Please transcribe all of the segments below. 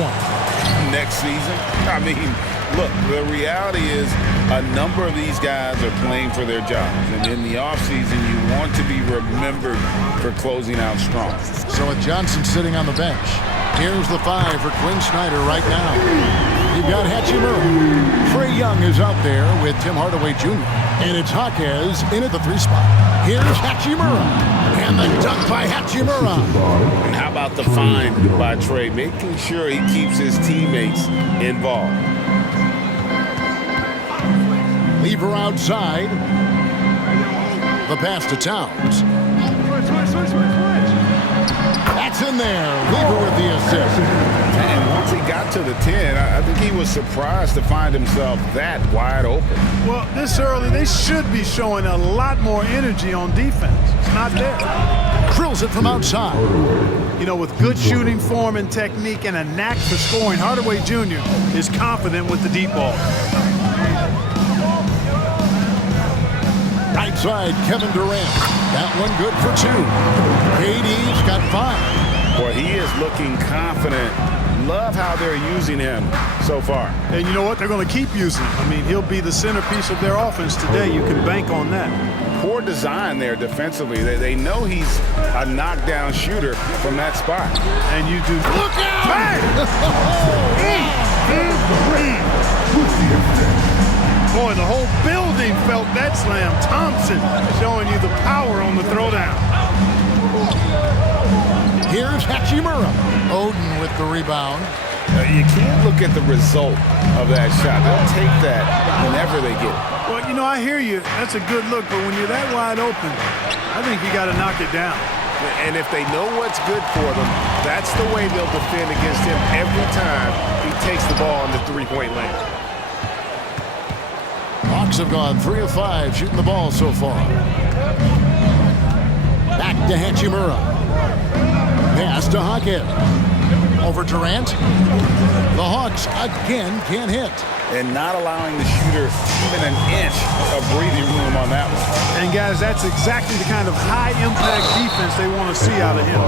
point? Next season? I mean, look, the reality is a number of these guys are playing for their jobs. And in the offseason, you want to be remembered for closing out strong. So with Johnson sitting on the bench, here's the 5 for Quinn Snyder right now. You've got Hachimura. Trae Young is out there with Tim Hardaway Jr. And it's Jaquez in at the 3 spot. Here's Hachimura. And the dunk by Hachimura. And how about the find by Trae, making sure he keeps his teammates involved. Lever outside. The pass to Towns. That's in there. Lever with the assist. And once he got to the 10, I think he was surprised to find himself that wide open. Well, this early, they should be showing a lot more energy on defense. It's not there. Drills it from outside. You know, with good shooting form and technique and a knack for scoring, Hardaway Jr. is confident with the deep ball. Right side, Kevin Durant. That one good for 2. KD's got 5. Boy, he is looking confident. Love how they're using him so far. And you know what? They're going to keep using him. I mean, he'll be the centerpiece of their offense today. You can bank on that. Poor design there defensively. They know he's a knockdown shooter from that spot. And you do. Look out! Boy, the whole building felt that slam. Thompson showing you the power on the throwdown. Here's Hachimura. Oden with the rebound. You can't look at the result of that shot. They'll take that whenever they get it. Well, you know, I hear you. That's a good look, but when you're that wide open, I think you got to knock it down. And if they know what's good for them, that's the way they'll defend against him every time he takes the ball in the three-point lane. Hawks have gone 3 of 5 shooting the ball so far. Back to Hachimura. Pass to Jaquez. Over Durant. The Hawks again can't hit. And not allowing the shooter even an inch of breathing room on that one. And guys, that's exactly the kind of high-impact defense they want to see out of him.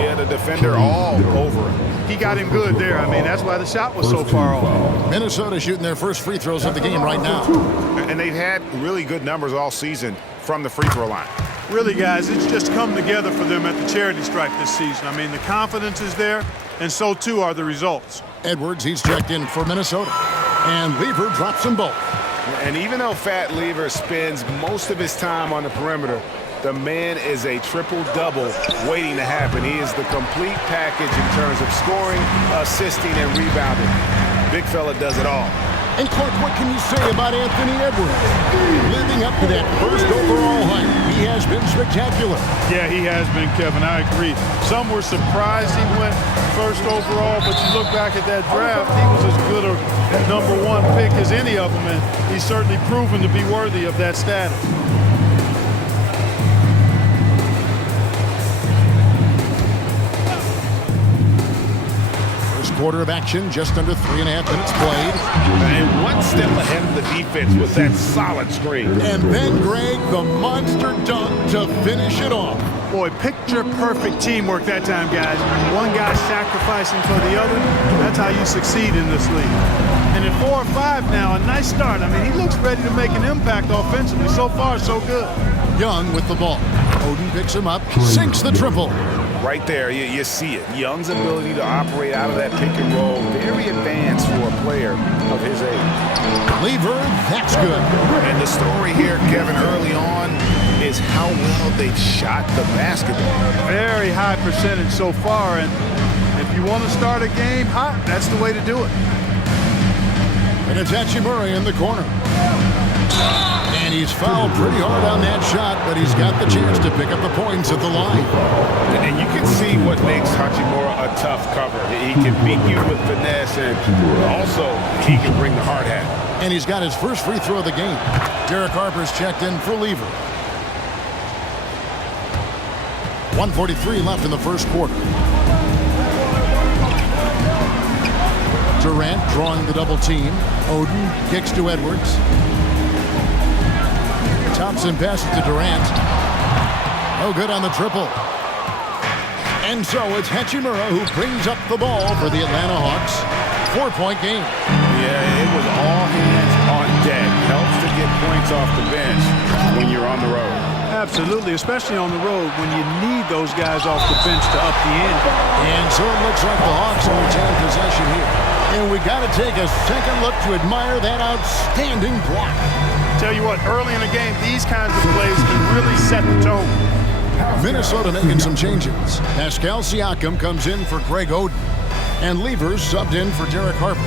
Yeah, the defender all over him. He got him good there. I mean, that's why the shot was so far off. Minnesota shooting their first free throws of the game right now. And they've had really good numbers all season from the free throw line. Really, guys, it's just come together for them at the charity stripe this season. I mean, the confidence is there, and so too are the results. Edwards, he's checked in for Minnesota. And Lever drops them both. And even though Fat Lever spends most of his time on the perimeter, the man is a triple-double waiting to happen. He is the complete package in terms of scoring, assisting, and rebounding. Big fella does it all. And Clark, what can you say about Anthony Edwards? Living up to that first overall hype, he has been spectacular. Yeah, he has been, Kevin. I agree. Some were surprised he went first overall, but you look back at that draft, he was as good a #1 pick as any of them, and he's certainly proven to be worthy of that status. Quarter of action, just under 3.5 minutes played. And one step ahead of the defense with that solid screen. And then, Greg, the monster dunk to finish it off. Boy, picture-perfect teamwork that time, guys. One guy sacrificing for the other. That's how you succeed in this league. And at 4 or 5 now, a nice start. I mean, he looks ready to make an impact offensively. So far, so good. Young with the ball. Oden picks him up, sinks the triple. Right there, you see it. Young's ability to operate out of that pick and roll, very advanced for a player of his age. Lever, that's good. And the story here, Kevin, early on is how well they've shot the basketball. Very high percentage so far, and if you want to start a game hot, that's the way to do it. And it's Hachimura in the corner. And he's fouled pretty hard on that shot, but he's got the chance to pick up the points at the line. And you can see what makes Hachimura a tough cover. He can beat you with finesse, and also he can bring the hard hat. And he's got his first free throw of the game. Derek Harper's checked in for Lever. 1:43 left in the first quarter. Durant drawing the double team. Oden kicks to Edwards. Thompson passes to Durant. No good on the triple. And so it's Hachimura who brings up the ball for the Atlanta Hawks. 4-point game. Yeah, it was all hands on deck. Helps to get points off the bench when you're on the road. Absolutely, especially on the road when you need those guys off the bench to up the ante. And so it looks like the Hawks will retain possession here. And we got to take a second look to admire that outstanding block. Tell you what, early in the game, these kinds of plays can really set the tone. Minnesota making some changes. Pascal Siakam comes in for Greg Oden. And Levers subbed in for Derek Harper.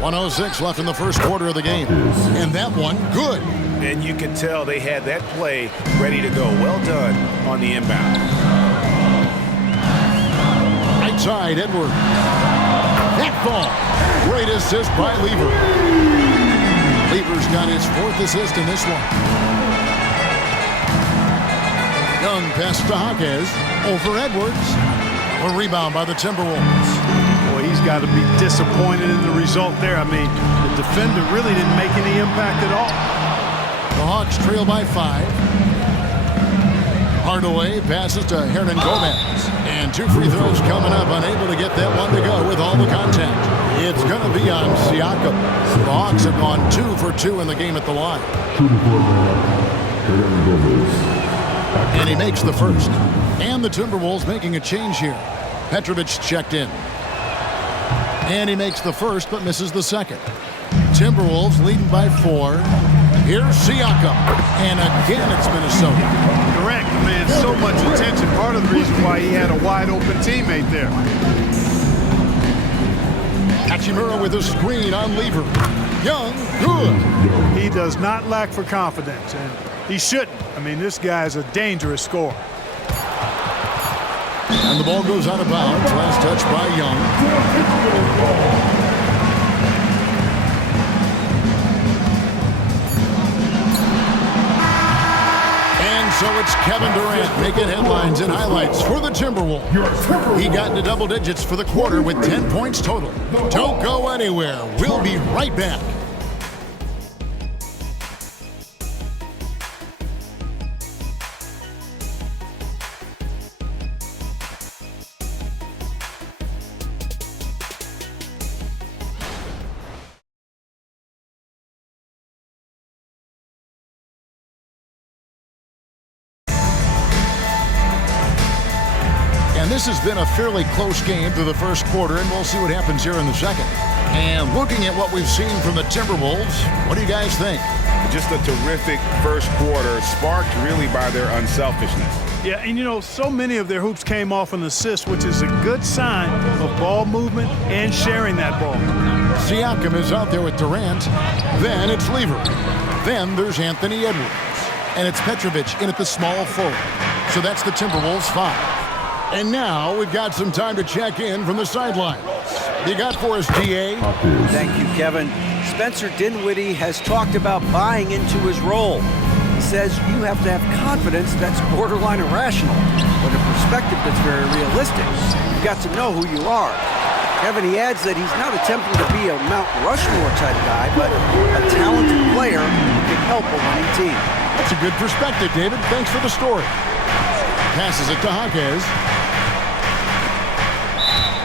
1:06 left in the first quarter of the game. And that one, good. And you can tell they had that play ready to go. Well done on the inbound. Right side, Edwards. That ball. Great assist by Lever. Lever's got his 4th assist in this one. Young pass to Hawkes. Over Edwards. A rebound by the Timberwolves. Boy, he's got to be disappointed in the result there. I mean, the defender really didn't make any impact at all. The Hawks trail by 5. Hardaway passes to Hernan Gomez. And 2 free throws coming up. Unable to get that one to go with all the contact. It's going to be on Siakam. The Hawks have gone 2 for 2 in the game at the line. And he makes the first. And the Timberwolves making a change here. Petrovic checked in. And he makes the first but misses the second. Timberwolves leading by 4. Here's Siakam. And again it's Minnesota. Correct, man. So much attention. Part of the reason why he had a wide open teammate there. Hachimura with a screen on Lever. Young, good. He does not lack for confidence, and he shouldn't. I mean, this guy's a dangerous scorer. And the ball goes out of bounds. Last touch by Young. And so it's Kevin Durant making headlines and highlights for the Timberwolves. He got into double digits for the quarter with 10 points total. Don't go anywhere. We'll be right back. And this has been a fairly close game through the first quarter, and we'll see what happens here in the second. And looking at what we've seen from the Timberwolves, what do you guys think? Just a terrific first quarter, sparked really by their unselfishness. Yeah, and you know, so many of their hoops came off an assist, which is a good sign of ball movement and sharing that ball. Siakam is out there with Durant. Then it's Lever. Then there's Anthony Edwards. And it's Petrovic in at the small forward. So that's the Timberwolves 5. And now we've got some time to check in from the sidelines. You got for us, DA? Thank you, Kevin. Spencer Dinwiddie has talked about buying into his role. He says you have to have confidence that's borderline irrational, but a perspective that's very realistic. You've got to know who you are. Kevin, he adds that he's not attempting to be a Mount Rushmore type guy, but a talented player who can help a winning team. That's a good perspective, David. Thanks for the story. Passes it to Hawkes.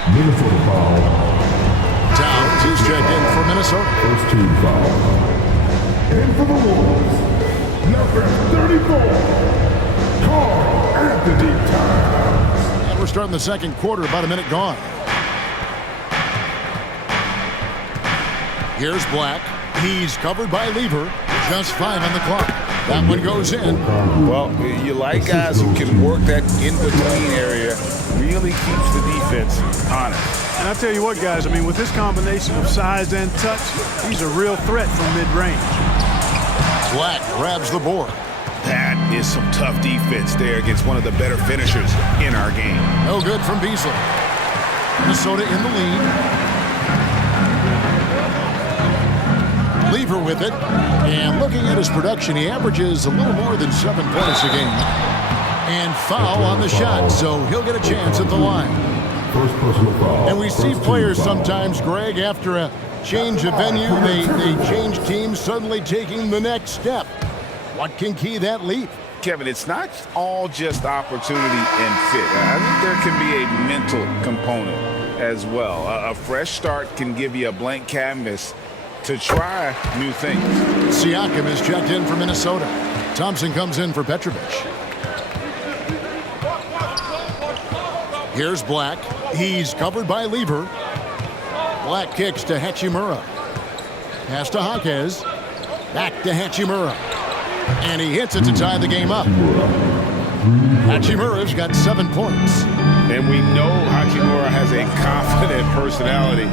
Minnesota foul. Towns is checked in for Minnesota. First team foul. In for the Wolves, number 34, Carl Anthony Towns. And we're starting the second quarter, about a minute gone. Here's Black. He's covered by Lever. Just 5 on the clock. That one goes in. Well, you like guys who can work that in-between area, really keeps the defense honest. And I'll tell you what, guys, I mean, with this combination of size and touch, he's a real threat from mid-range. Black grabs the board. That is some tough defense there against one of the better finishers in our game. No good from Beasley. Minnesota in the lead. Lever with it. And looking at his production, he averages a little more than 7 points a game. And foul on the shot, so he'll get a chance at the line. First personal foul. And we see players sometimes, Greg, after a change of venue, they change teams, suddenly taking the next step. What can key that leap? Kevin, it's not all just opportunity and fit. I think there can be a mental component as well. A fresh start can give you a blank canvas to try new things. Siakam is checked in for Minnesota. Thompson comes in for Petrovic. Here's Black. He's covered by Lever. Black kicks to Hachimura. Pass to Jaquez. Back to Hachimura. And he hits it to tie the game up. Hachimura's got 7 points. And we know Hachimura has a confident personality.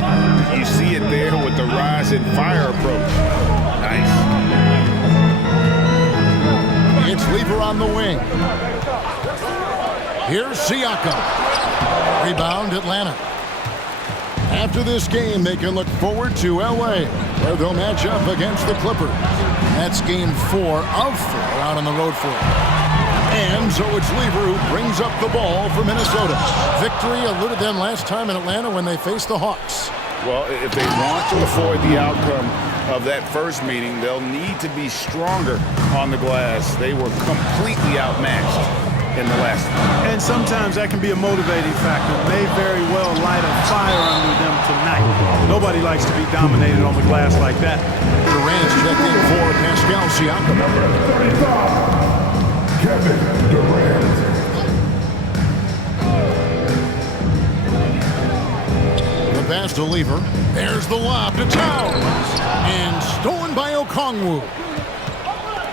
You see it there with the rise and fire approach. Nice. It's Lever on the wing. Here's Siakam. Rebound Atlanta. After this game, they can look forward to L.A., where they'll match up against the Clippers. That's game 4 of 4 out on the road for them. And so it's Lever who brings up the ball for Minnesota. Victory eluded them last time in Atlanta when they faced the Hawks. Well, if they want to avoid the outcome of that first meeting, they'll need to be stronger on the glass. They were completely outmatched in the last one. And sometimes that can be a motivating factor. May very well light a fire under them tonight. Nobody likes to be dominated on the glass like that. Durant's checked in for Pascal Siakam. Number 35, Kevin Durant. The pass to Lever. There's the lob to Towns. And stolen by Okongwu.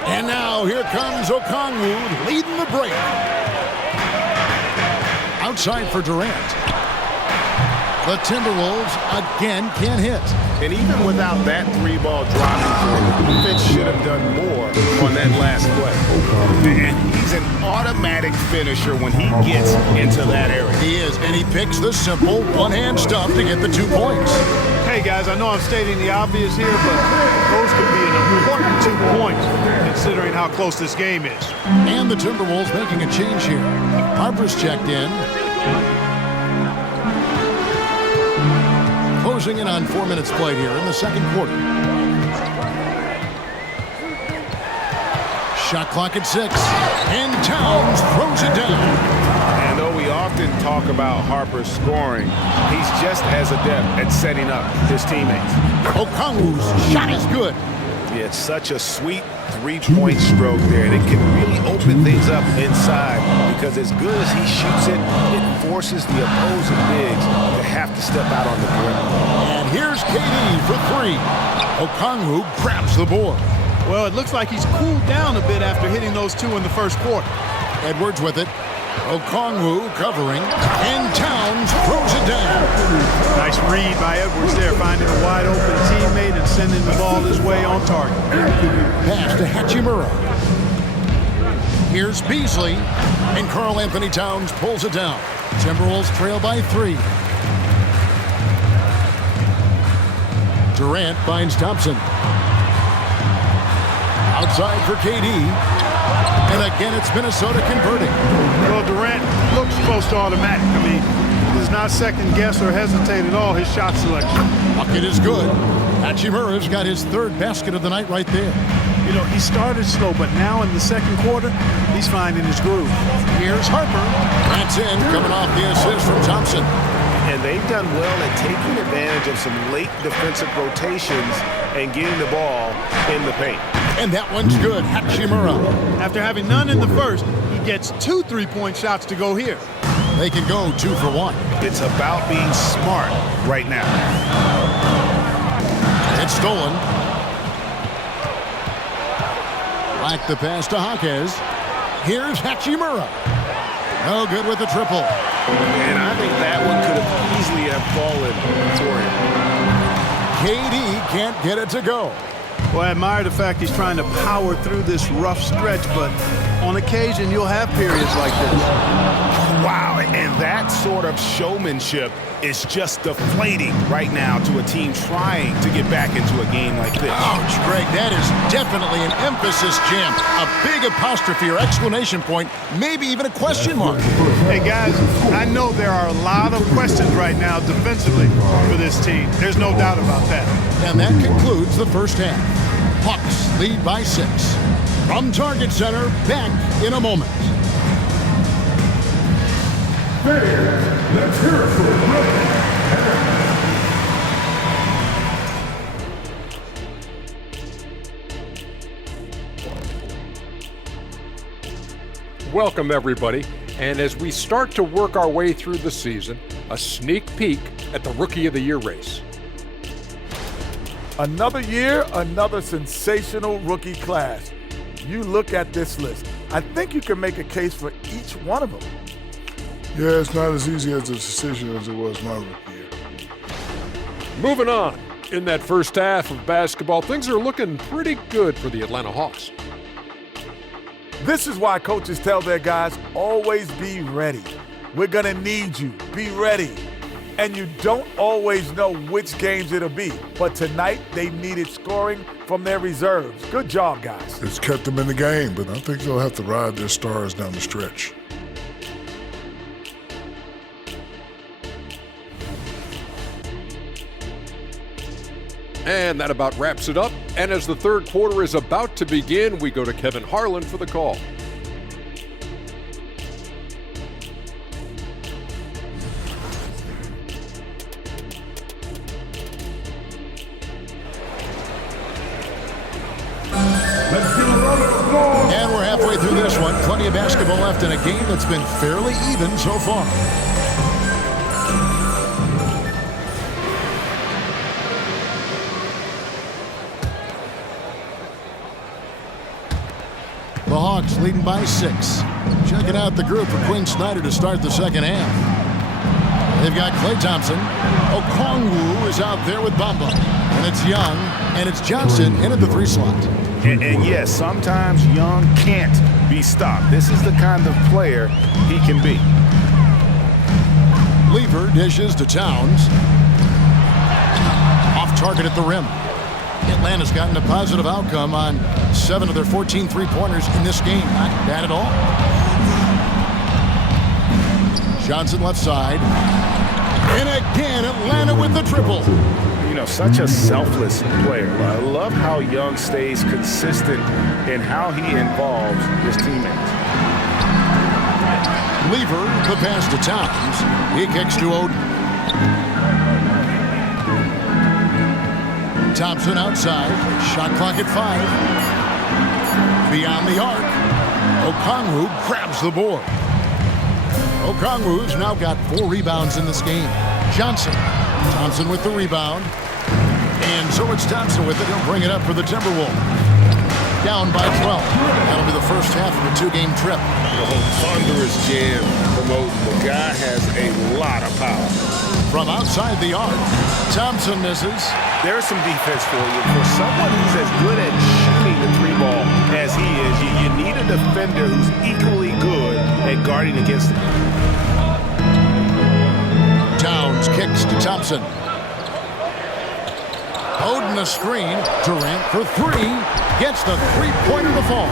And now here comes Okongwu leading the break. Outside for Durant. The Timberwolves again can't hit. And even without that 3-ball dropping, the defense should have done more on that last play. And he's an automatic finisher when he gets into that area. He is, and he picks the simple one-hand stuff to get the 2 points. Hey, guys, I know I'm stating the obvious here, but those could be an important 2 points considering how close this game is. And the Timberwolves making a change here. Harper's checked in. Closing in on 4 minutes played here in the second quarter. Shot clock at 6. And Towns throws it down. And though we often talk about Harper scoring, he's just as adept at setting up his teammates. Okongwu's shot is good. Yeah, it's such a sweet 3-point stroke there. And it can really open things up inside because as good as he shoots it, it forces the opposing bigs to have to step out on the perimeter. And here's KD for 3. Okongwu grabs the board. Well, it looks like he's cooled down a bit after hitting those 2 in the first quarter. Edwards with it. Okongwu covering. And Towns throws it down. Nice read by Edwards there, finding a wide open teammate and sending the ball his way on target. Pass to Hachimura. Here's Beasley. And Karl Anthony Towns pulls it down. Timberwolves trail by 3. Durant finds Thompson. Outside for KD. And again, it's Minnesota converting. Well, Durant looks close to automatic. I mean, he does not second guess or hesitate at all his shot selection. Bucket is good. Hachimura's got his 3rd basket of the night right there. You know, he started slow, but now in the second quarter, he's finding his groove. Here's Harper. That's in, coming off the assist from Thompson. And they've done well at taking advantage of some late defensive rotations and getting the ball in the paint. And that one's good. Hachimura. After having none in the first, he gets 2 3-point shots to go here. They can go 2 for 1. It's about being smart right now. It's stolen. Like the pass to Jaquez. Here's Hachimura. No good with the triple. And I think that one could have easily have fallen for him. KD can't get it to go. Well, I admire the fact he's trying to power through this rough stretch, but on occasion you'll have periods like this. Wow, and that sort of showmanship is just deflating right now to a team trying to get back into a game like this. Ouch, Greg, that is definitely an emphasis jam. A big apostrophe or exclamation point, maybe even a question mark. Hey, guys, I know there are a lot of questions right now defensively for this team. There's no doubt about that. And that concludes the first half. Hawks lead by 6. From Target Center, back in a moment. Fans, let's hear it for Rookie. Welcome, everybody. And as we start to work our way through the season, a sneak peek at the Rookie of the Year race. Another year, another sensational rookie class. You look at this list. I think you can make a case for each one of them. Yeah, it's not as easy as a decision as it was my rookie year. Moving on. In that first half of basketball, things are looking pretty good for the Atlanta Hawks. This is why coaches tell their guys, always be ready. We're going to need you. Be ready. And you don't always know which games it'll be. But tonight, they needed scoring from their reserves. Good job, guys. It's kept them in the game, but I think they'll have to ride their stars down the stretch. And that about wraps it up. And as the third quarter is about to begin, we go to Kevin Harlan for the call. And we're halfway through this one. Plenty of basketball left in a game that's been fairly even so far. The Hawks leading by 6. Checking out the group for Quinn Snyder to start the second half. They've got Klay Thompson. Okongwu is out there with Bamba. And it's Young, and it's Johnson in at the 3 slot. And yes, sometimes Young can't be stopped. This is the kind of player he can be. Lever dishes to Towns. Off target at the rim. Atlanta's gotten a positive outcome on 7 of their 14 three-pointers in this game. Not bad at all. Johnson left side. And again, Atlanta with the triple. You know, such a selfless player. I love how Young stays consistent in how he involves his teammates. Lever, the pass to Towns. He kicks to Oden. Thompson outside. Shot clock at 5. Beyond the arc. Okongwu grabs the board. Okongwu's now got 4 rebounds in this game. Johnson. Thompson with the rebound. And so it's Thompson with it. He'll bring it up for the Timberwolves. Down by 12. That'll be the first half of a 2-game trip. Thunderous jam from Oden. The guy has a lot of power. From outside the arc, Thompson misses. There's some defense for you. For someone who's as good at shooting the 3-ball as he is, you need a defender who's equally good at guarding against it. Towns kicks to Thompson. Oden a screen. Durant for 3. Gets the 3-pointer to fall.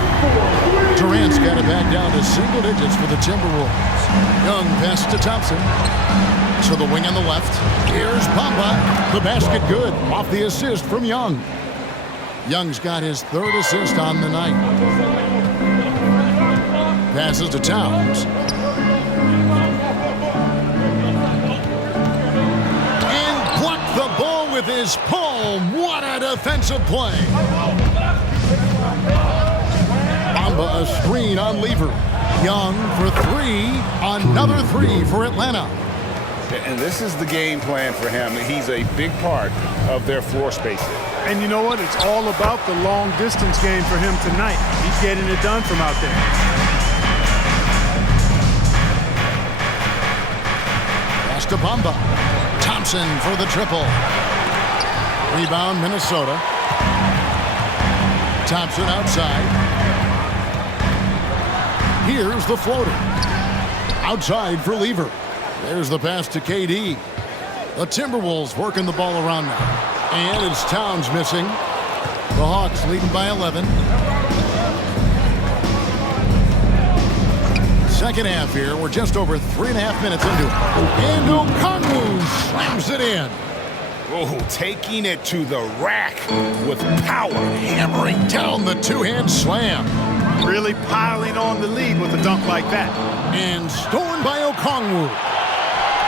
Durant's got it back down to single digits for the Timberwolves. Young pass to Thompson. To the wing on the left. Here's Bamba. The basket good. Off the assist from Young. Young's got his 3rd assist on the night. Passes to Towns. And blocked the ball with his palm. What a defensive play. Bamba a screen on Lever. Young for 3. Another 3 for Atlanta. And this is the game plan for him. He's a big part of their floor spacing. And you know what? It's all about the long distance game for him tonight. He's getting it done from out there. Pass to Bamba. Thompson for the triple. Rebound, Minnesota. Thompson outside. Here's the floater. Outside for Lever. There's the pass to KD. The Timberwolves working the ball around now. And it's Towns missing. The Hawks leading by 11. Second half here. We're just over 3.5 minutes into it. And Okongwu slams it in. Oh, taking it to the rack with power. Hammering down the two-hand slam. Really piling on the lead with a dunk like that. And stolen by Okongwu.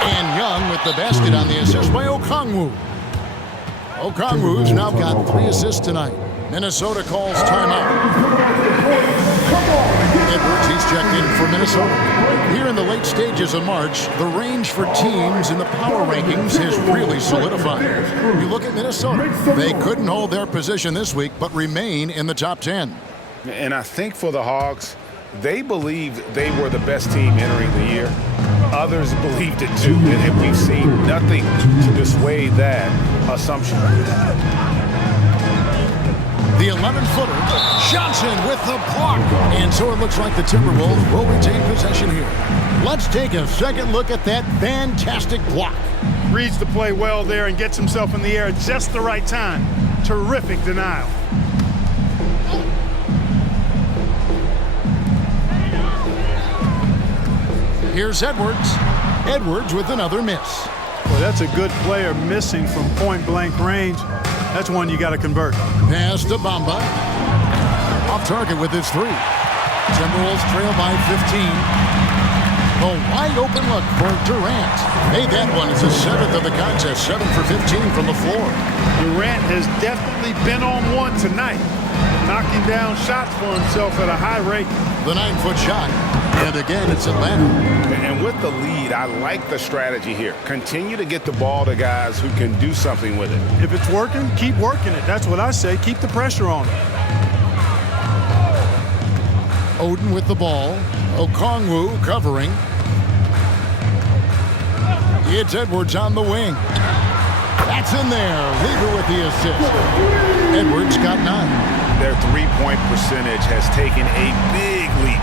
And Young with the basket on the assist by Okongwu. Okongwu's now got 3 assists tonight. Minnesota calls timeout. Edwards, he's checked in for Minnesota. Here in the late stages of March, the range for teams in the power rankings has really solidified. You look at Minnesota, they couldn't hold their position this week, but remain in the top 10. And I think for the Hogs, they believed they were the best team entering the year. Others believed it too, and we've seen nothing to dissuade that assumption. The 11-footer, Johnson with the block. And so it looks like the Timberwolves will retain possession here. Let's take a second look at that fantastic block. Reads the play well there and gets himself in the air at just the right time. Terrific denial. Here's Edwards. Edwards with another miss. Well, that's a good player missing from point-blank range. That's one you got to convert. Pass to Bamba. Off target with his 3. Timberwolves trail by 15. A wide open look for Durant. Hey, that one is the 7th of the contest. 7 for 15 from the floor. Durant has definitely been on one tonight, knocking down shots for himself at a high rate. The 9-foot shot. And again, it's Atlanta. And with the lead, I like the strategy here. Continue to get the ball to guys who can do something with it. If it's working, keep working it. That's what I say. Keep the pressure on it. Oden with the ball. Okongwu covering. It's Edwards on the wing. That's in there. Lever with the assist. Edwards got 9. Their three-point percentage has taken a big leap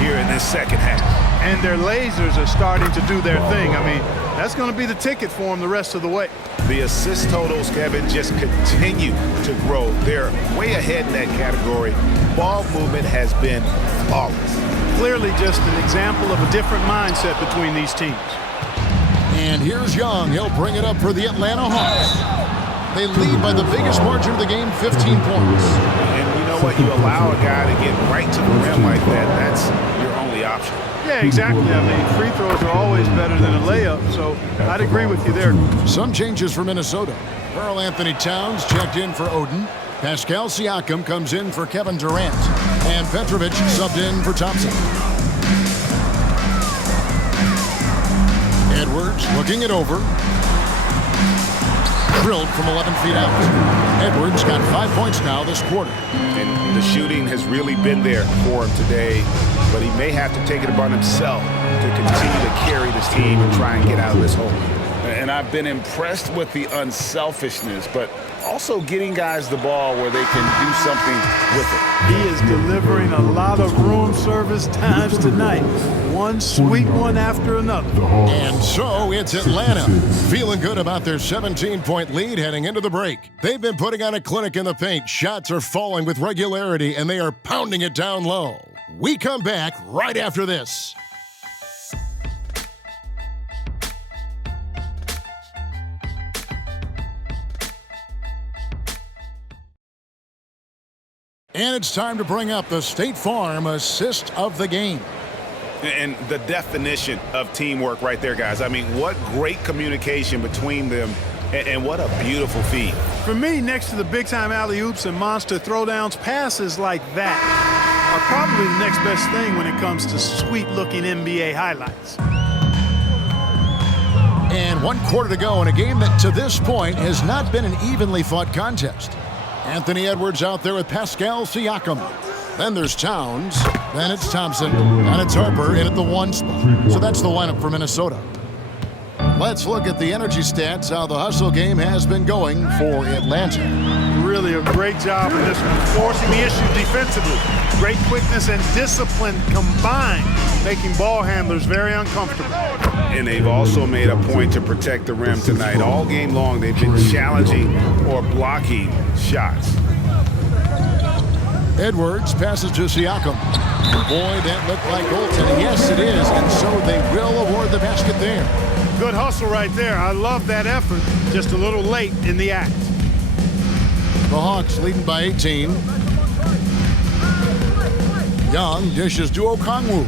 here in this second half. And their lasers are starting to do their thing. I mean, that's going to be the ticket for them the rest of the way. The assist totals, Kevin, just continue to grow. They're way ahead in that category. Ball movement has been flawless. Clearly just an example of a different mindset between these teams. And here's Young. He'll bring it up for the Atlanta Hawks. They lead by the biggest margin of the game, 15 points. And you know what? You allow a guy to get right to the rim like that. That's your only option. Yeah, exactly. I mean, free throws are always better than a layup, so I'd agree with you there. Some changes for Minnesota. Karl Anthony Towns checked in for Oden. Pascal Siakam comes in for Kevin Durant. And Petrovic subbed in for Thompson. Edwards looking it over. Drilled from 11 feet out. Edwards got 5 points now this quarter. And the shooting has really been there for him today, but he may have to take it upon himself to continue to carry this team and try and get out of this hole. And I've been impressed with the unselfishness, but also getting guys the ball where they can do something with it. He is delivering a lot of room service times tonight. One sweet one after another. And so it's Atlanta, feeling good about their 17-point lead heading into the break. They've been putting on a clinic in the paint. Shots are falling with regularity, and they are pounding it down low. We come back right after this. And it's time to bring up the State Farm assist of the game. And the definition of teamwork right there, guys. I mean, what great communication between them, and what a beautiful feed. For me, next to the big-time alley-oops and monster throwdowns, passes like that are probably the next best thing when it comes to sweet-looking NBA highlights. And 1 quarter to go in a game that to this point has not been an evenly fought contest. Anthony Edwards out there with Pascal Siakam. Then there's Towns, then it's Thompson, and it's Harper in at the 1 spot. So that's the lineup for Minnesota. Let's look at the energy stats, how the hustle game has been going for Atlanta. Really a great job in this one, forcing the issue defensively. Great quickness and discipline combined, making ball handlers very uncomfortable. And they've also made a point to protect the rim tonight. All game long, they've been challenging or blocking shots. Edwards passes to Siakam. Boy, that looked like goaltending. Yes, it is, and so they will award the basket there. Good hustle right there. I love that effort. Just a little late in the act. The Hawks leading by 18. Young dishes to Okongwu.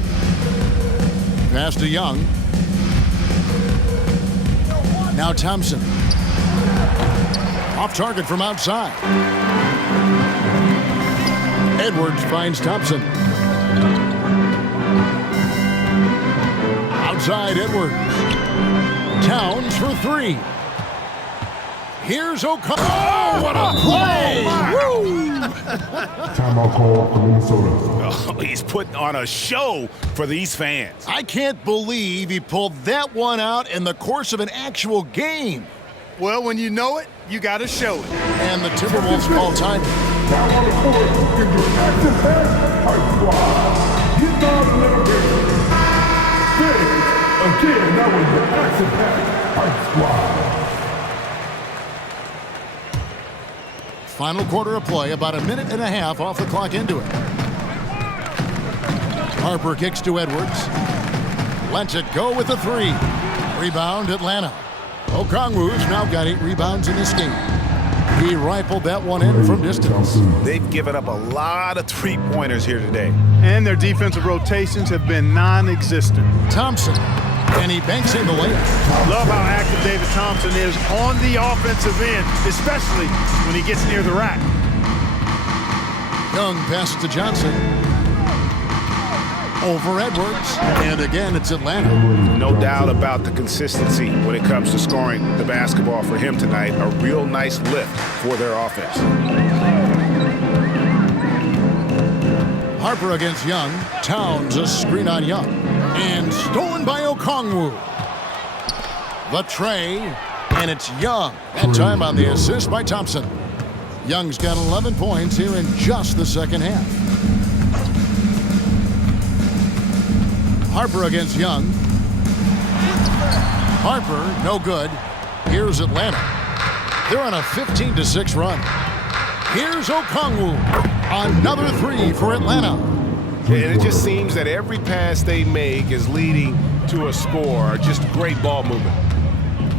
Pass to Young. Now Thompson. Off target from outside. Edwards finds Thompson. Outside Edwards. Towns for three. Here's Okongwu. Oh, what a play! Timeout call for Minnesota. Oh, he's putting on a show for these fans. I can't believe he pulled that one out in the course of an actual game. Well, when you know it, you got to show it. And the Timberwolves call time. Now on the court, in your action pass, tight squad. Get down a little bit. Say, again, that was your action pass, tight squad. Final quarter of play, about a minute and a half off the clock into it. Harper kicks to Edwards. Lets it go with a three. Rebound, Atlanta. Okongwu's now got 8 rebounds in this game. He rifled that one in from distance. They've given up a lot of three-pointers here today. And their defensive rotations have been non-existent. Thompson, and he banks in the layup. Love how active David Thompson is on the offensive end, especially when he gets near the rack. Young passes to Johnson. Over Edwards. And again, it's Atlanta. No doubt about the consistency when it comes to scoring the basketball for him tonight. A real nice lift for their offense. Harper against Young. Towns a screen on Young. And stolen by Okongwu. The tray. And it's Young. That time on the assist by Thompson. Young's got 11 points here in just the second half. Harper against Young. Harper, no good. Here's Atlanta. They're on a 15-6 run. Here's Okongwu. Another three for Atlanta. And it just seems that every pass they make is leading to a score. Just great ball movement.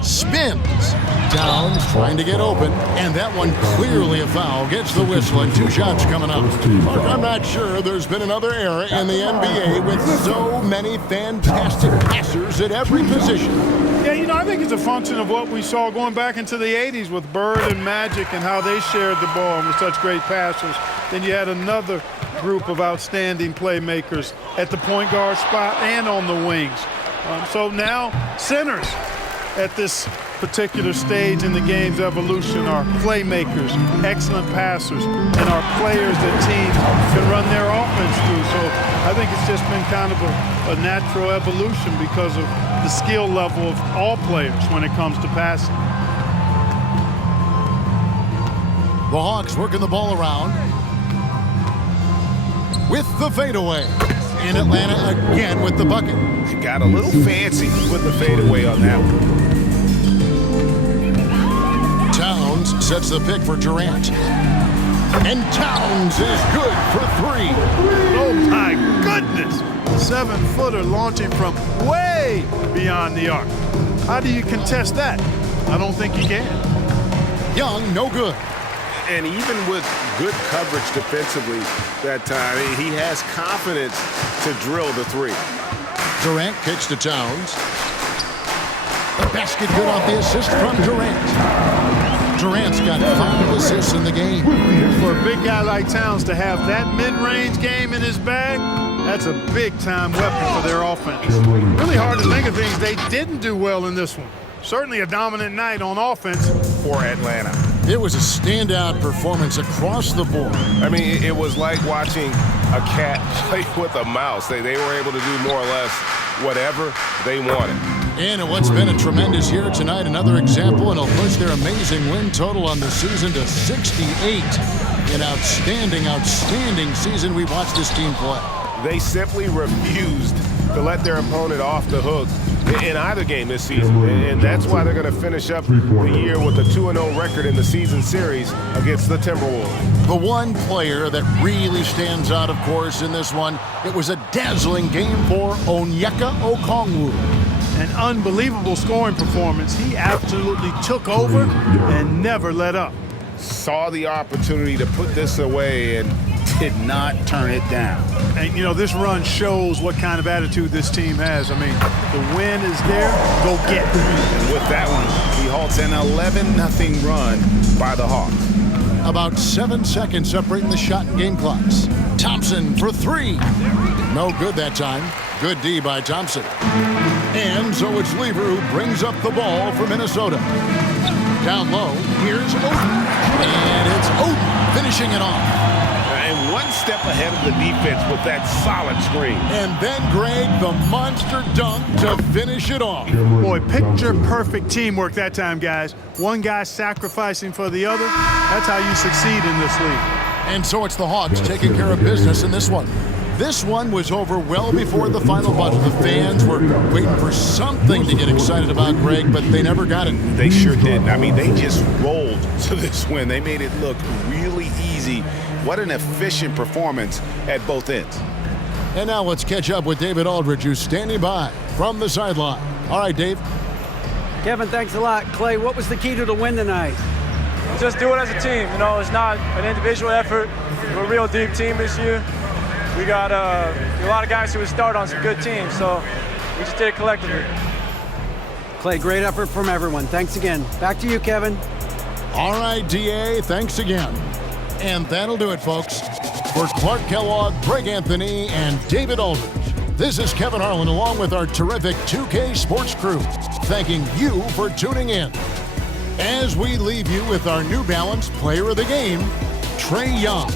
Spins. Downs trying to get open. And that one clearly a foul. Gets the whistle and 2 shots coming up. Mark, I'm not sure there's been another era in the NBA with so many fantastic passers at every position. Yeah, you know, I think it's a function of what we saw going back into the 80s with Bird and Magic and how they shared the ball and were such great passers. Then you had another group of outstanding playmakers at the point guard spot and on the wings. So now centers at this particular stage in the game's evolution are playmakers, excellent passers, and are players that teams can run their offense through. So I think it's just been kind of a natural evolution because of the skill level of all players when it comes to passing. The Hawks working the ball around with the fadeaway. In Atlanta again with the bucket. Got a little fancy with the fadeaway on that one. Towns sets the pick for Durant. And Towns is good for 3. Oh my goodness! 7-footer launching from way beyond the arc. How do you contest that? I don't think you can. Young, no good. And even with good coverage defensively that time, he has confidence to drill the 3. Durant kicks to Towns. The basket good off the assist from Durant. Durant's got 5 assists in the game. For a big guy like Towns to have that mid-range game in his bag, that's a big-time weapon for their offense. Really hard to think of things they didn't do well in this one. Certainly a dominant night on offense For Atlanta. It was a standout performance across the board. I mean, it was like watching a cat play with a mouse. They were able to do more or less whatever they wanted. And in what's been a tremendous year tonight, another example, and it'll push their amazing win total on the season to 68. An outstanding, outstanding season we watched this team play. They simply refused to let their opponent off the hook in either game this season. And that's why they're going to finish up the year with a 2-0 record in the season series against the Timberwolves. The one player that really stands out, of course, in this one, it was a dazzling game for Onyeka Okongwu. an unbelievable scoring performance. He absolutely took over and never let up. Saw the opportunity to put this away and did not turn it down. And, you know, this run shows what kind of attitude this team has. I mean, the win is there, go get it. And with that one, he halts an 11-0 run by the Hawks. About 7 seconds separating the shot and game clocks. Thompson for three. No good that time. Good D by Thompson. And so it's Lever who brings up the ball for Minnesota. Down low, here's Oden. And it's Oden finishing it off. And one step ahead of the defense with that solid screen. And then Greg, the monster dunk to finish it off. Boy, picture-perfect teamwork that time, guys. One guy sacrificing for the other. That's how you succeed in this league. And so it's the Hawks taking care of business in this one. This one was over well before the final buzzer. The fans were waiting for something to get excited about, Greg, but they never got it. They sure didn't. I mean, they just rolled to this win. They made it look really easy. What an efficient performance at both ends. And now let's catch up with David Aldridge, who's standing by from the sideline. All right, Dave. Kevin, thanks a lot. Clay, what was the key to the win tonight? Just do it as a team. You know, it's not an individual effort. We're a real deep team this year. We got a lot of guys who would start on some good teams, so we just did it collectively. Clay, great effort from everyone. Thanks again. Back to you, Kevin. All right, DA, thanks again. And that'll do it, folks. For Clark Kellogg, Greg Anthony, and David Aldridge, this is Kevin Harlan along with our terrific 2K Sports crew, thanking you for tuning in. As we leave you with our New Balance Player of the Game, Trae Young.